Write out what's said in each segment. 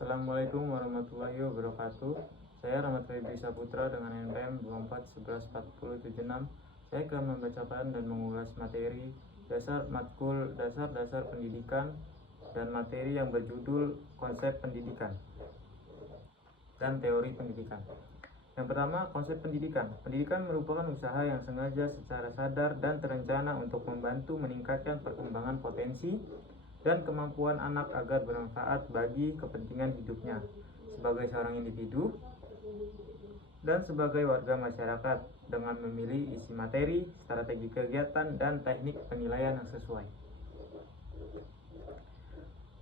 Assalamualaikum warahmatullahi wabarakatuh. Saya Rahmat Febri Saputra dengan NPM 24114076. Saya akan membacakan dan mengulas materi dasar matkul dasar pendidikan dan materi yang berjudul konsep pendidikan dan teori pendidikan. Yang pertama, konsep pendidikan. Pendidikan merupakan usaha yang sengaja secara sadar dan terencana untuk membantu meningkatkan perkembangan potensi dan kemampuan anak agar bermanfaat bagi kepentingan hidupnya sebagai seorang individu dan sebagai warga masyarakat dengan memilih isi materi, strategi kegiatan, dan teknik penilaian yang sesuai.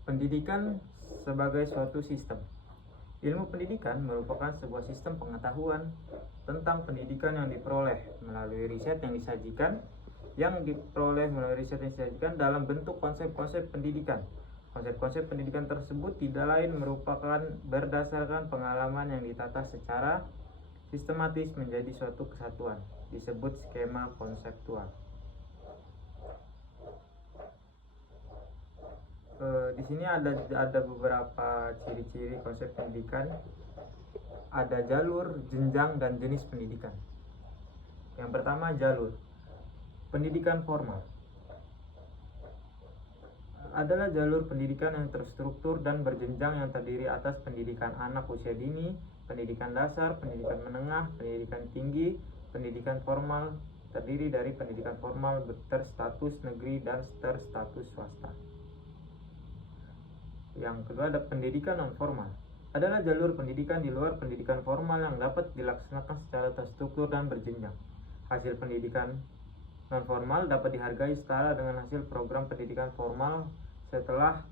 Pendidikan sebagai suatu sistem. Ilmu pendidikan merupakan sebuah sistem pengetahuan tentang pendidikan yang diperoleh melalui riset yang disajikan dalam bentuk konsep-konsep pendidikan. Konsep-konsep pendidikan tersebut tidak lain merupakan berdasarkan pengalaman yang ditata secara sistematis menjadi suatu kesatuan, disebut skema konseptual. Di sini ada beberapa ciri-ciri konsep pendidikan. Ada jalur, jenjang, dan jenis pendidikan. Yang pertama, jalur. Pendidikan formal adalah jalur pendidikan yang terstruktur dan berjenjang yang terdiri atas pendidikan anak usia dini, pendidikan dasar, pendidikan menengah, pendidikan tinggi. Pendidikan formal terdiri dari pendidikan formal berstatus negeri dan berstatus swasta. Yang kedua ada pendidikan non formal, adalah jalur pendidikan di luar pendidikan formal yang dapat dilaksanakan secara terstruktur dan berjenjang. Hasil pendidikan non formal dapat dihargai setara dengan hasil program pendidikan formal setelah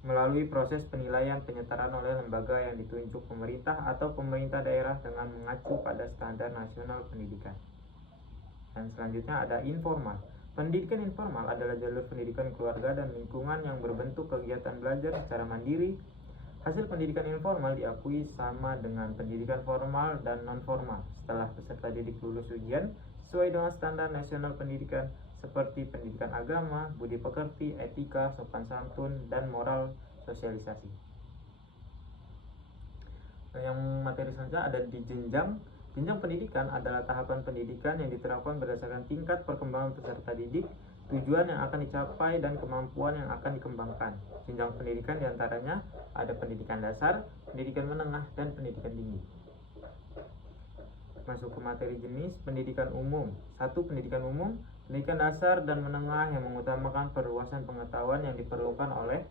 melalui proses penilaian penyetaraan oleh lembaga yang ditunjuk pemerintah atau pemerintah daerah dengan mengacu pada standar nasional pendidikan. Dan selanjutnya ada informal. Pendidikan informal adalah jalur pendidikan keluarga dan lingkungan yang berbentuk kegiatan belajar secara mandiri. Hasil pendidikan informal diakui sama dengan pendidikan formal dan non formal setelah peserta didik lulus ujian sesuai dengan standar nasional pendidikan seperti pendidikan agama, budi pekerti, etika, sopan santun, dan moral sosialisasi. Yang materi selanjutnya ada di jenjang. Jenjang pendidikan adalah tahapan pendidikan yang diterapkan berdasarkan tingkat perkembangan peserta didik, tujuan yang akan dicapai, dan kemampuan yang akan dikembangkan. Jenjang pendidikan diantaranya ada pendidikan dasar, pendidikan menengah, dan pendidikan tinggi. Masuk ke materi jenis pendidikan umum. 1. Pendidikan umum, pendidikan dasar dan menengah yang mengutamakan perluasan pengetahuan yang diperlukan oleh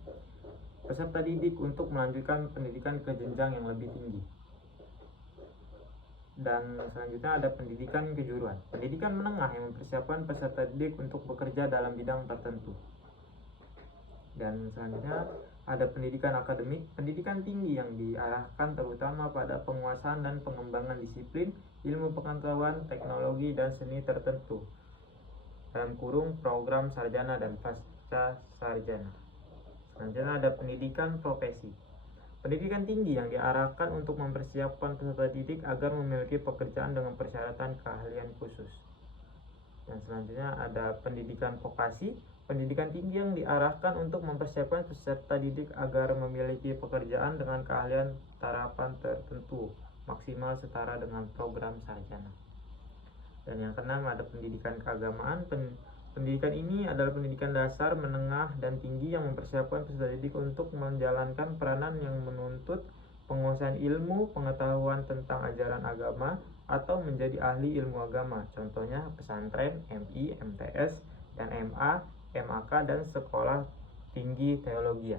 peserta didik untuk melanjutkan pendidikan ke jenjang yang lebih tinggi. Dan selanjutnya ada pendidikan kejuruan. Pendidikan menengah yang mempersiapkan peserta didik untuk bekerja dalam bidang tertentu. Dan selanjutnya ada pendidikan akademik, pendidikan tinggi yang diarahkan terutama pada penguasaan dan pengembangan disiplin, ilmu pengetahuan, teknologi, dan seni tertentu. Dalam kurung program sarjana dan pasca sarjana. Selanjutnya ada pendidikan profesi. Pendidikan tinggi yang diarahkan untuk mempersiapkan peserta didik agar memiliki pekerjaan dengan persyaratan keahlian khusus. Dan selanjutnya ada pendidikan vokasi. Pendidikan tinggi yang diarahkan untuk mempersiapkan peserta didik agar memiliki pekerjaan dengan keahlian tarapan tertentu, maksimal setara dengan program sarjana. Dan yang keenam ada pendidikan keagamaan. Pendidikan ini adalah pendidikan dasar, menengah, dan tinggi yang mempersiapkan peserta didik untuk menjalankan peranan yang menuntut penguasaan ilmu, pengetahuan tentang ajaran agama, atau menjadi ahli ilmu agama. Contohnya pesantren, MI, MTS, dan MA, MAK, dan sekolah tinggi teologi.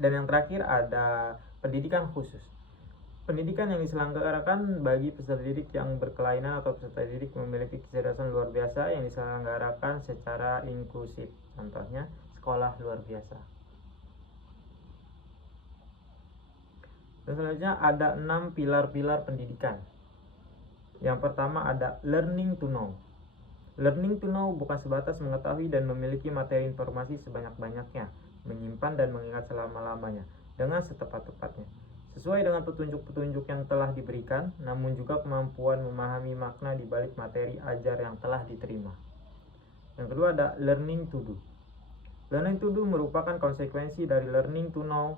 Dan yang terakhir ada pendidikan khusus. Pendidikan yang diselenggarakan bagi peserta didik yang berkelainan atau peserta didik memiliki kecerdasan luar biasa yang diselenggarakan secara inklusif. Contohnya sekolah luar biasa. Dan selanjutnya ada 6 pilar-pilar pendidikan. Yang pertama ada learning to know. Learning to know bukan sebatas mengetahui dan memiliki materi informasi sebanyak-banyaknya, menyimpan dan mengingat selama-lamanya dengan setepat-tepatnya, sesuai dengan petunjuk-petunjuk yang telah diberikan, namun juga kemampuan memahami makna di balik materi ajar yang telah diterima. Yang kedua ada learning to do. Learning to do merupakan konsekuensi dari learning to know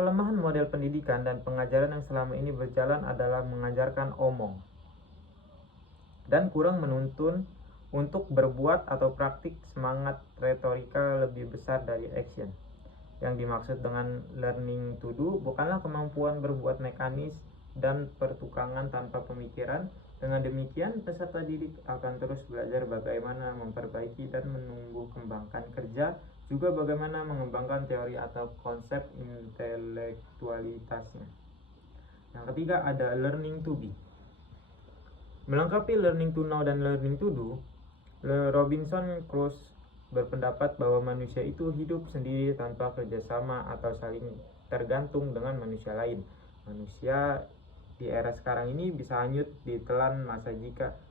Kelemahan model pendidikan dan pengajaran yang selama ini berjalan adalah mengajarkan omong dan kurang menuntun untuk berbuat atau praktik. Semangat retorika lebih besar dari action. Yang dimaksud dengan learning to do bukanlah kemampuan berbuat mekanis dan pertukangan tanpa pemikiran. Dengan demikian, peserta didik akan terus belajar bagaimana memperbaiki dan menumbuh kembangkan kerja, juga bagaimana mengembangkan teori atau konsep intelektualitasnya. Yang ketiga ada learning to be. Melengkapi learning to know dan learning to do, Robinson Crusoe berpendapat bahwa manusia itu hidup sendiri tanpa kerjasama atau saling tergantung dengan manusia lain. Manusia di era sekarang ini bisa hanyut ditelan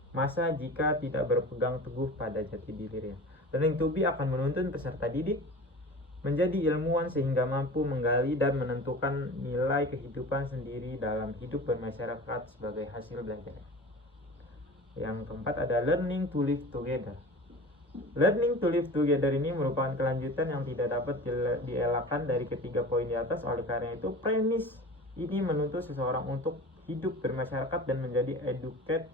masa jika tidak berpegang teguh pada jati dirinya. Learning to be akan menuntun peserta didik menjadi ilmuwan sehingga mampu menggali dan menentukan nilai kehidupan sendiri dalam hidup bermasyarakat sebagai hasil belajar. Yang keempat ada learning to live together. Learning to live together ini merupakan kelanjutan yang tidak dapat dielakkan dari ketiga poin di atas. Oleh karena itu, premis ini menuntut seseorang untuk hidup bermasyarakat dan menjadi educated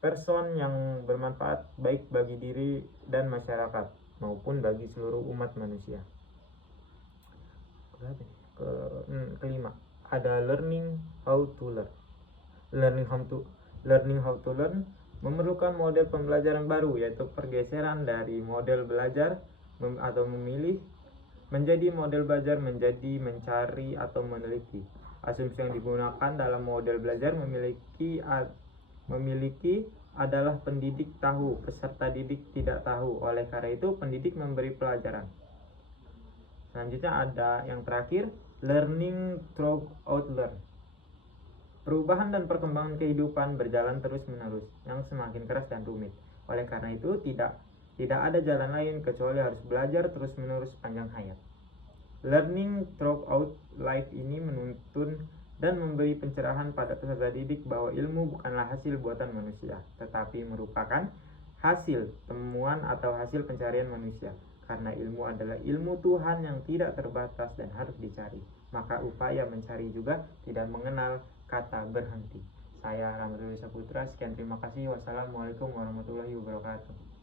person yang bermanfaat baik bagi diri dan masyarakat maupun bagi seluruh umat manusia. Kelima, ada learning how to learn. Learning how to learn memerlukan model pembelajaran baru, yaitu pergeseran dari model belajar atau memilih menjadi model belajar menjadi mencari atau meneliti. Asumsi yang digunakan dalam model belajar memiliki adalah pendidik tahu, peserta didik tidak tahu. Oleh karena itu, pendidik memberi pelajaran. Selanjutnya ada yang terakhir, learning through outlearn. Perubahan dan perkembangan kehidupan berjalan terus-menerus yang semakin keras dan rumit. Oleh karena itu, tidak ada jalan lain kecuali harus belajar terus-menerus sepanjang hayat. Learning throughout life ini menuntun dan memberi pencerahan pada peserta didik bahwa ilmu bukanlah hasil buatan manusia, tetapi merupakan hasil temuan atau hasil pencarian manusia. Karena ilmu adalah ilmu Tuhan yang tidak terbatas dan harus dicari, maka upaya mencari juga tidak mengenal kata berhenti. Saya Ramli Saputra, sekian, terima kasih. Wassalamualaikum warahmatullahi wabarakatuh.